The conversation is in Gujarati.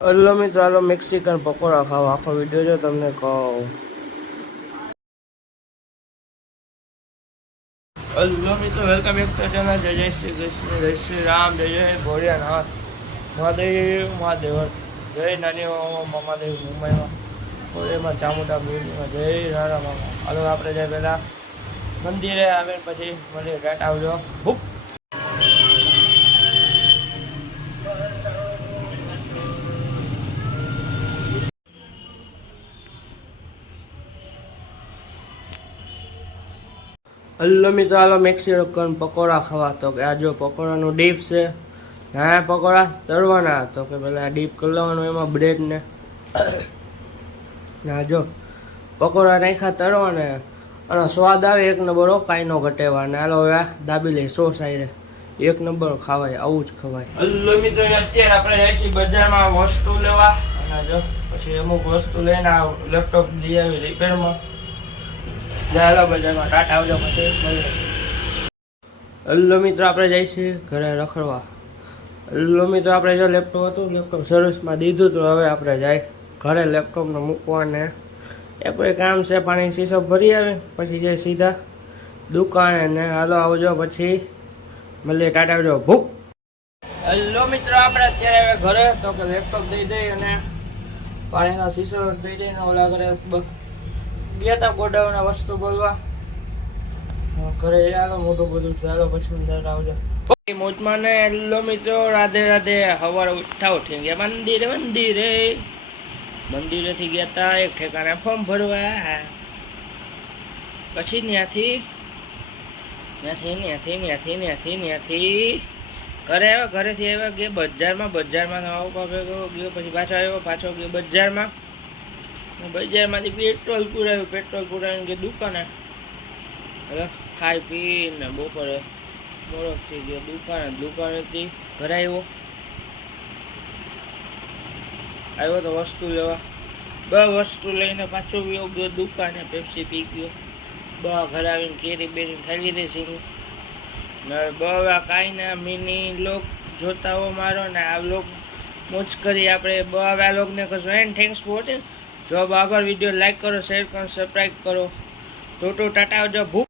હલો મિત્રો, હાલો મેક્સિકન પકોડા ખાવા. આખો વિડીયો જો તમને કહું. હલો મિત્રો, વેલકમ બેક ટુ ચેનલ. જય જય શ્રી કૃષ્ણ, જય શ્રી રામ, જય જય ભોળિયાનાથ, મહાદેવ મહાદેવ, જય નાની મામાદેવ મુંબઈમાં, કોળીમાં ચામુંડા બિલ્ડિંગમાં, જય રાણા મામા. હાલો આપણે જાય પહેલાં મંદિરે આવીને પછી મળીએ. ટાટા આવજો. ભૂપ. હલો મિત્રો, હાલો મેક્સિકન પકોડા ખાવા. તો કે આ જો પકોડાનું ડીપ છે. હા, પકોડા તળવાના. તો કે પેલા ડીપ કરી લેવાનું એમાં બ્રેડ ને ના જો પકોડા નાખ્યા તળવાના અને સ્વાદ આવે એક નંબર. કાંઈ નો ઘટેવા. ને હાલો હવે દાબી લઈ સોસ આવીને એક નંબર ખાવાય. આવું જ ખવાય. હલો મિત્રો, અત્યારે આપણે જઈશું બજારમાં વસ્તુ લેવા. અને જો પછી અમુક વસ્તુ લઈને લેપટોપ લઈ આવી રિપેરમાં. ચાલો બજારમાં. ટાટા આવજો. પછી મળીએ. હલો મિત્રો, આપણે જઈશું ઘરે રખડવા. હલો મિત્રો, આપણે જો લેપટોપ હતું, લેપટોપ સર્વિસમાં દીધું તો હવે આપણે જાય ઘરે લેપટોપને મૂકવાને. એ કોઈ કામ છે, પાણી શીશો ભરી આવે પછી જાય સીધા દુકાને. ને હાલો આવજો. પછી મળીએ. ટાટા આવજો. ભૂપ. હલો મિત્રો, આપણે અત્યારે હવે ઘરે. તો કે લેપટોપ દઈ દઈ અને પાણીનો શીશો દઈ દઈને ઓલા ઘરે ગયા હતા ગોડાઉનના વસ્તુ બોલવા. ઘરે ચાલો મોટું બધું. ચાલો પછી આવજો મોજમાં ને. હેલો મિત્રો, રાધે રાધે. સવારે ઉઠી ગયા મંદિરેથી ગયા હતા એક ઠેકાણે ફોર્મ ભરવા. પછી ત્યાંથી ઘરે આવ્યા. ઘરેથી આવ્યા ગયા બજારમાં નવો ગયો. પછી પાછો ગયો બજારમાંથી પેટ્રોલ પુરાવ્યું કે દુકાને. હવે ખાઈ પીને બપોરે મોડો થઈ ગયો. દુકાનેથી ઘરે આવ્યો તો વસ્તુ લેવા. વસ્તુ લઈને પાછો ગયો દુકાને. પેપ્સી પી ગયો. ઘરે આવીને કેરી બેરી ખાઈ લીધી છે. હવે કાંઈ ના મિની લોક જોતા હો મારો ને આ લોક મોજ કરી આપણે. હવે આ લોકને કશું એન્ડ થેન્ક્સ ફોર વોચિંગ. જો આગળ વિડીયો લાઈક કરો, શેર કરો, સબસ્ક્રાઈબ કરો. ટાટા આવજો. ભૂખ.